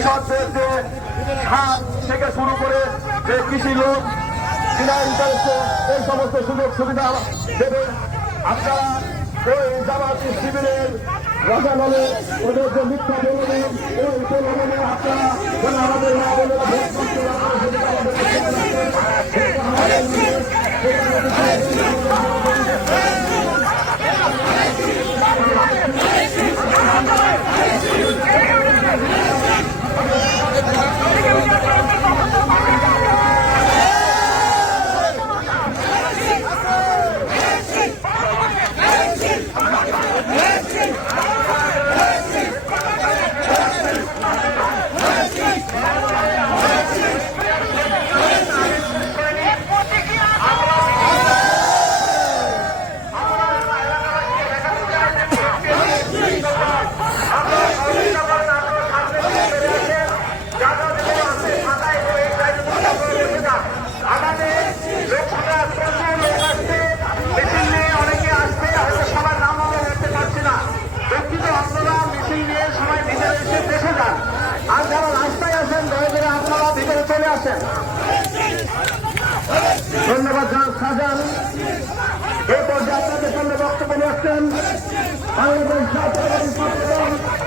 কৃষকদের যে খাত থেকে শুরু করে যে কৃষি লোন বিনা ইন্টারেস্টে এই সমস্ত সুযোগ সুবিধা দেবে। আপনারা ওই জামাতি শিবিরের রসানলে ওদের যে মিথ্যা প্রলোভন ওই প্রলোভনে আপনারা যেন আমাদের না বলে ভোট করতে আর যারা রাস্তায় আছেন দয়া করে আপনারা ভিতরে চলে আসেন। ধন্যবাদ শাহজাহান। এই পর্যায়ে আপনাদের সামনে বক্তব্য নিয়ে আসছেন বাংলাদেশ